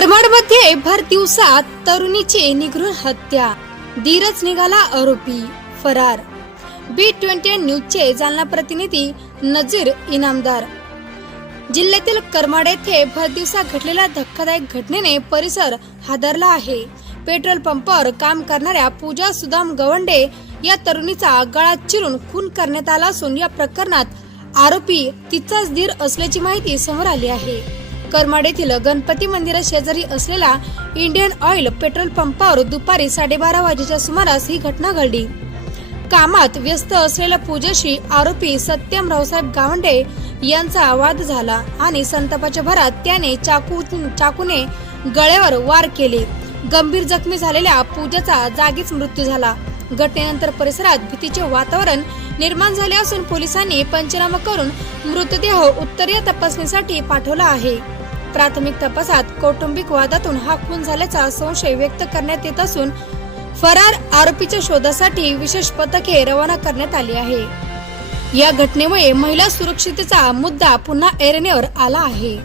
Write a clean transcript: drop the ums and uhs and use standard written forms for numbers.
करमाडमध्ये भर दिवसात तरुणीची निघून हत्या, धीरच निघाला आरोपी फरार। B20 न्यूजचे जालना प्रतिनिधी नजीर इनामदार। जिल्ह्यातील करमाड येथे भर दिवसा घडलेल्या धक्कादायक घटनेने परिसर हादरला आहे। पेट्रोल पंपावर काम करणाऱ्या पूजा सुदाम गवंडे या तरुणीचा गळा चिरून खून करण्यात आला असून या प्रकरणात आरोपी तिचाच धीर असल्याची माहिती समोर आली आहे। करमाड येथील गणपती मंदिरा शेजारी असलेल्या इंडियन ऑइल पेट्रोल पंपावर दुपारी 12:30 वाजेच्या सुमारास ही घटना घडली। कामात व्यस्त असलेल्या पूजाशी आरोपी सत्यम रावसाहेब गावंडे यांचा वाद झाला आणि संतापाच्या भरात त्याने चाकूने गळ्यावर वार केले। गंभीर जखमी झालेल्या पूजाचा जागीच मृत्यू झाला। घटनेनंतर परिसरात भीतीचे वातावरण निर्माण झाले असून पोलिसांनी पंचनामा करून मृतदेह उत्तरीय तपासणीसाठी पाठवला आहे। प्राथमिक तपासात कौटुंबिक वादातून हा खून झाल्याचा संशय व्यक्त करण्यात येत असून फरार आरोपीच्या शोधासाठी विशेष पथके रवाना करण्यात आली आहे। या घटनेमुळे महिला सुरक्षिततेचा मुद्दा पुन्हा ऐरणीवर आला आहे।